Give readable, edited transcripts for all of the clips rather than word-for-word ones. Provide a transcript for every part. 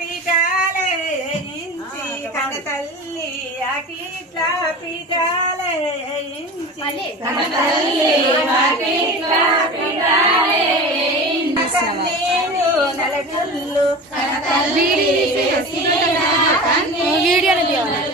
పీఠాలే నుంచి కన్న తల్లి అకిట్లా పీఠాలే నుంచి కన్న తల్లి అకిట్లా పీఠాలే కన్నీళ్ళు నలుగుళ్ళు కన్న తల్లి వీడియోని తీయాలి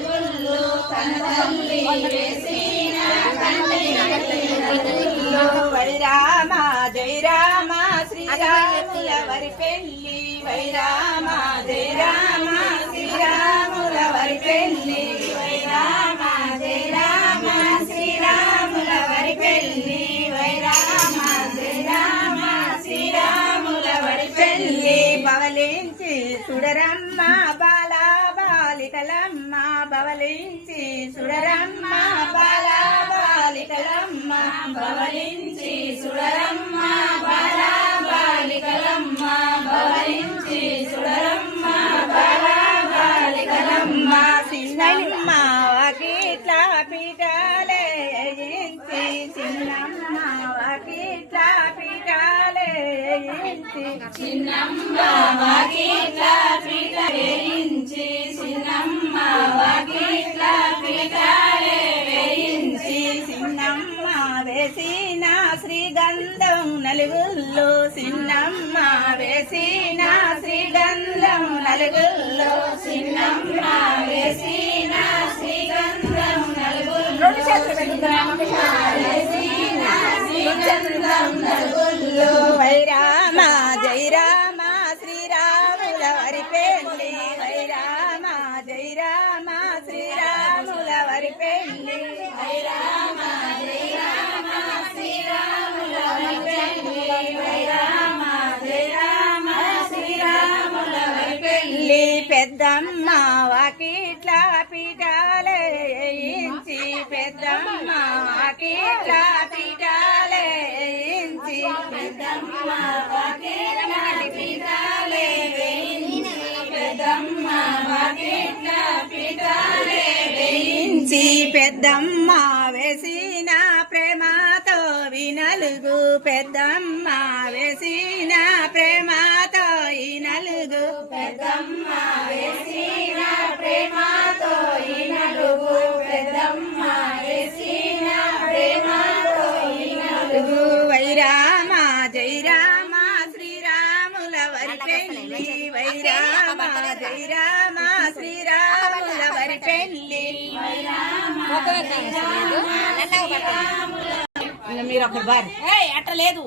వైరామ జై రామ శ్రీరాముల వరి పెళ్లి వైరామ జై రామ శ్రీరాముల వరి పెళ్లి వైరామ జై రామ శ్రీరాముల వరి పెళ్లి వైరామ జై రామ శ్రీరాముల వరి పెళ్లి పవలించి సుడరమ్మ బాలా బాలికలమ్మ బవలించి సుడరమ్మ బాలా బాలికలమ్మ బవలించి సుడరమ్మ బాలా బాలికలమ్మ బవలించి సుడరమ్మ బాలా బాలికలమ్మ చిన్నమ్మ వాకిట్ల పీఠాలే జయించి చిన్నమ్మ వాకిట్ల పీఠాలే జయించి చిన్నమ్మ వాకిట్ల పీఠాలే జయించి చిన్నమ్మ వాకిట్ల పీఠాలే వేయించి చిన్నమ్మ వేసిన శ్రీగంధం నలుగుల్లో చిన్నమ్మ వేసిన శ్రీగంధం నలుగుల్లో చిన్నమ్మ వేసిన శ్రీగంధం నలుగుల్లో వేసిన శ్రీగంధం నలుగుల్లో వైరామ జై రామ శ్రీరాముల వరి పెళ్లి వైరామ జై రామ శ్రీరాముల వరి పెళ్లి వైరామ జై రామ శ్రీరాముల వరి పెళ్లి వైరామ జై రామ శ్రీరాముల వరి పెళ్లి పెద్దమ్మ వాకిట్ల పీఠాలే జయించి పెద్దమ్మ వాకిట్ల పీఠాలే జయించి పెద్దమ్మ వాకిట్ల పీఠాలే వేయించి పెద్దమ్మ వాకిట్ల పీఠాలే వేయించి పెద్దమ్మ వేసిన ప్రేమతో వినలుగు పెద్దమ్మ వేసిన ప్రేమతో ఈ నలుగు పెద్దమ్మ వేసిన ప్రేమతో ఈ నలుగు పెద్దమ్మ వేసిన ప్రేమతో ఈ నలుగు వైరామ జై రామ శ్రీరాముల వరి పెళ్లి వైరామ జై రామ శ్రీరాముల వరి పెళ్లి మీరు ఒకరు బారి అట్ట లేదు.